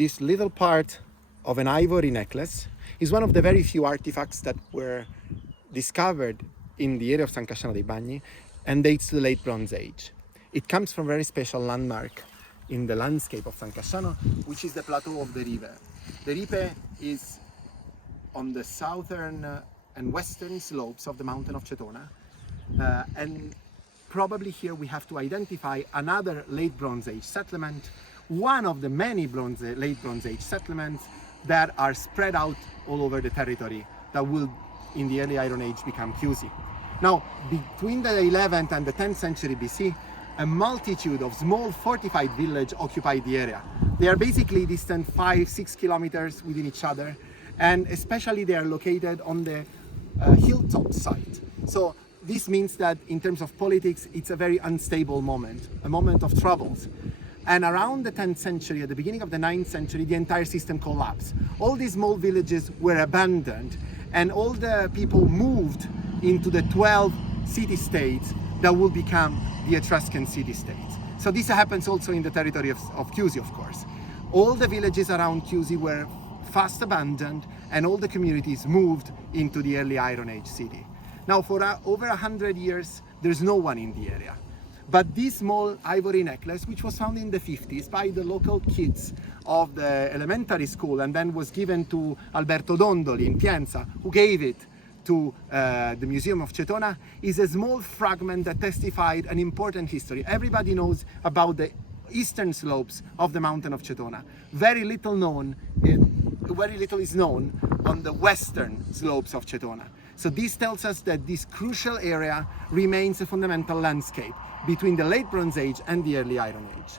this little part of an ivory necklace is one of the very few artifacts that were discovered in the area of San Casciano dei Bagni and dates to the late Bronze Age. It comes from a very special landmark in the landscape of San Casciano, which is the plateau of the Ripe. The Ripe is on the southern and western slopes of the mountain of Cetona, and probably here we have to identify another late Bronze Age settlement, one of the many late Bronze Age settlements that are spread out all over the territory that will in the early Iron Age become Chiusi. Now, between the 11th and the 10th century BC, a multitude of small fortified villages occupied the area. They are basically distant 5-6 kilometers within each other, and especially they are located on the hilltop site. So this means that in terms of politics, it's a very unstable moment, a moment of troubles. And around the 10th century, at the beginning of the 9th century, the entire system collapsed. All these small villages were abandoned, and all the people moved into the 12 city-states that will become the Etruscan city-states. So this happens also in the territory of Chiusi, of course. All the villages around Chiusi were fast abandoned, and all the communities moved into the early Iron Age city. Now, for over 100 years, there's no one in the area. But this small ivory necklace, which was found in the 50s by the local kids of the elementary school and then was given to Alberto Dondoli in Pienza, who gave it to the Museum of Cetona, is a small fragment that testified an important history. Everybody knows about the eastern slopes of the mountain of Cetona. Very little is known on the western slopes of Cetona. So this tells us that this crucial area remains a fundamental landscape between the late Bronze Age and the early Iron Age.